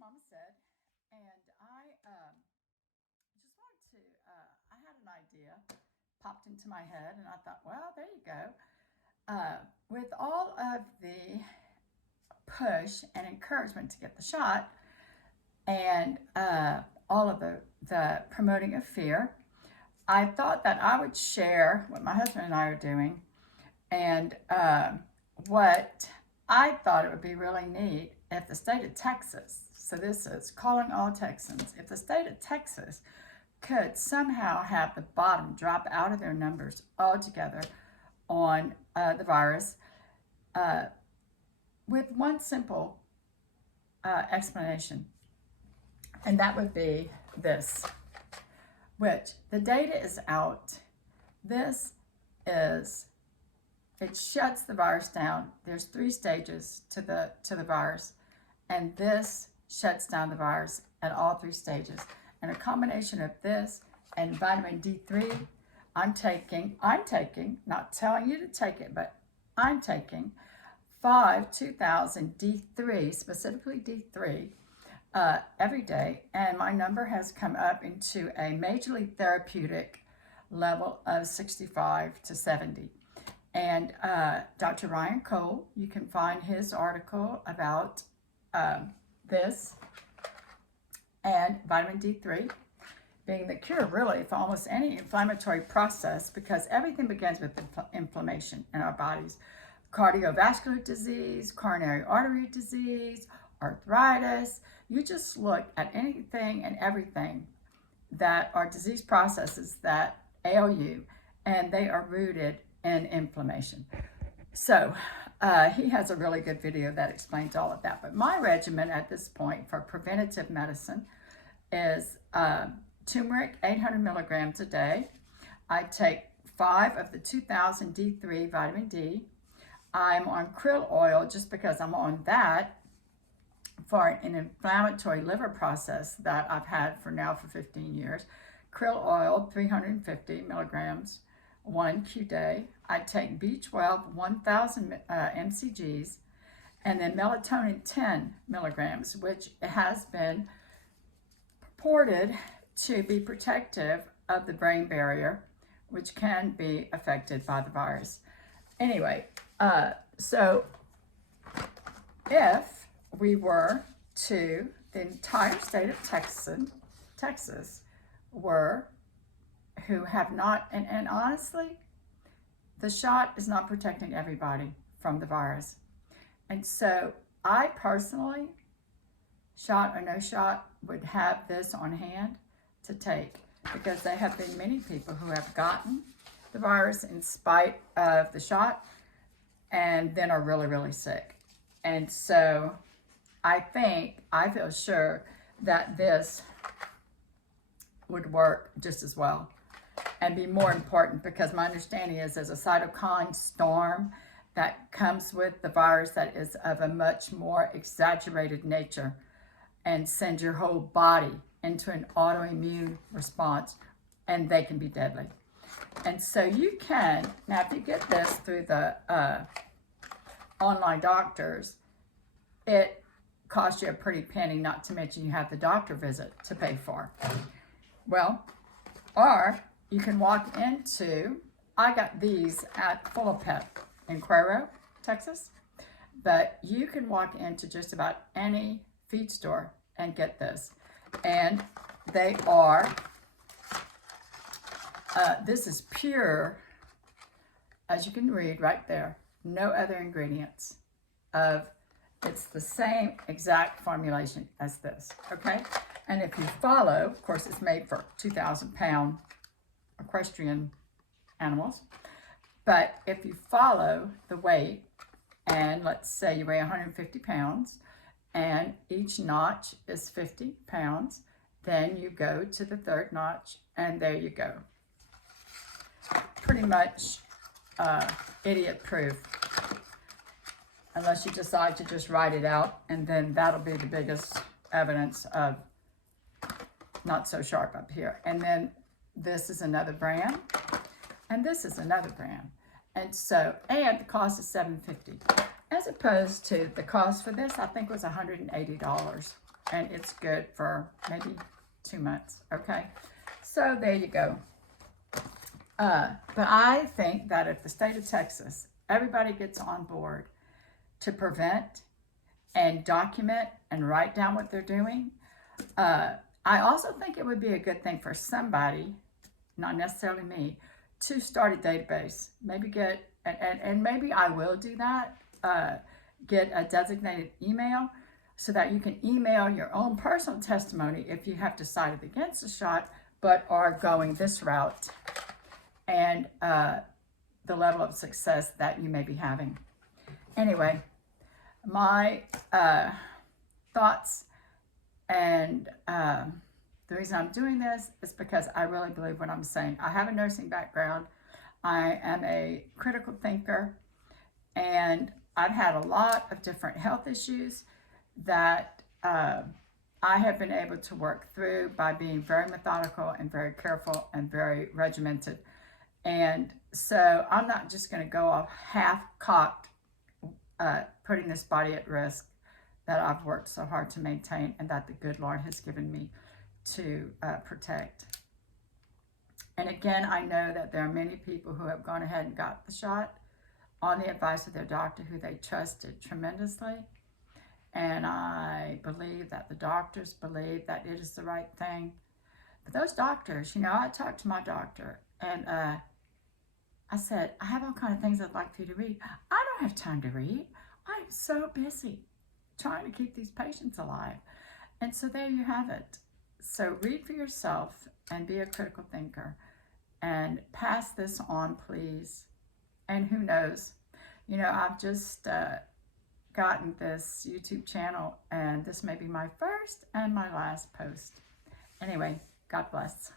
Mama said, and I just wanted to. I had an idea popped into my head, and I thought, well, there you go. With all of the push and encouragement to get the shot, and all of the promoting of fear, I thought that I would share what my husband and I are doing, and what I thought it would be really neat if the state of Texas, so this is calling all Texans, if the state of Texas could somehow have the bottom drop out of their numbers altogether on the virus, with one simple explanation, and that would be this, which the data is out. This is, it shuts the virus down. There's 3 stages to the virus, and this shuts down the virus at all 3 stages. And a combination of this and vitamin D3, I'm taking, not telling you to take it, but I'm taking 2000 D3, specifically D3, every day, and my number has come up into a majorly therapeutic level of 65 to 70. And Dr. Ryan Cole, you can find his article about this and vitamin D3 being the cure really for almost any inflammatory process, because everything begins with inflammation in our bodies. Cardiovascular disease, coronary artery disease, arthritis. You just look at anything and everything that are disease processes that ail you, and they are rooted in inflammation. So he has a really good video that explains all of that. But my regimen at this point for preventative medicine is turmeric, 800 milligrams a day. I take 5 of the 2000 D3 vitamin D. I'm on krill oil just because I'm on that for an inflammatory liver process that I've had for 15 years. Krill oil, 350 milligrams, 1 Q day. I take B12, 1,000 mcgs, and then melatonin, 10 milligrams, which has been purported to be protective of the brain barrier, which can be affected by the virus. Anyway, so if we were to, the entire state of Texas were, who have not, and honestly, the shot is not protecting everybody from the virus. And so I personally, shot or no shot, would have this on hand to take, because there have been many people who have gotten the virus in spite of the shot and then are really, really sick. And so I feel sure that this would work just as well and be more important, because my understanding is there's a cytokine storm that comes with the virus that is of a much more exaggerated nature and sends your whole body into an autoimmune response, and they can be deadly. And so you can, now if you get this through the online doctors, it costs you a pretty penny, not to mention you have the doctor visit to pay for. Well, or you can walk into, I got these at Full of Pep in Cuero, Texas, but you can walk into just about any feed store and get this. And they are, this is pure, as you can read right there, no other ingredients of, it's the same exact formulation as this, okay? And if you follow, of course it's made for 2,000-pound equestrian animals, but if you follow the weight, and let's say you weigh 150 pounds, and each notch is 50 pounds, then you go to the 3rd notch, and there you go. Pretty much idiot proof, unless you decide to just write it out, and then that'll be the biggest evidence of not so sharp up here. And then this is another brand, and this is another brand. And so, and the cost is $7.50. as opposed to the cost for this, I think was $180. And it's good for maybe 2 months, okay? So there you go. But I think that if the state of Texas, everybody gets on board to prevent and document and write down what they're doing, I also think it would be a good thing for somebody, not necessarily me, to start a database. Maybe get, and maybe I will do that, get a designated email so that you can email your own personal testimony if you have decided against the shot, but are going this route, and the level of success that you may be having. Anyway, my thoughts and the reason I'm doing this is because I really believe what I'm saying. I have a nursing background. I am a critical thinker, and I've had a lot of different health issues that I have been able to work through by being very methodical and very careful and very regimented. And so I'm not just going to go off half-cocked, putting this body at risk that I've worked so hard to maintain and that the good Lord has given me to protect. And again, I know that there are many people who have gone ahead and got the shot on the advice of their doctor who they trusted tremendously. And I believe that the doctors believe that it is the right thing. But those doctors, you know, I talked to my doctor, and I said, I have all kinds of things I'd like for you to read. I don't have time to read. I'm so busy trying to keep these patients alive. And so there you have it. So read for yourself and be a critical thinker. And pass this on, please. And who knows? You know, I've just gotten this YouTube channel, and this may be my first and my last post. Anyway, God bless.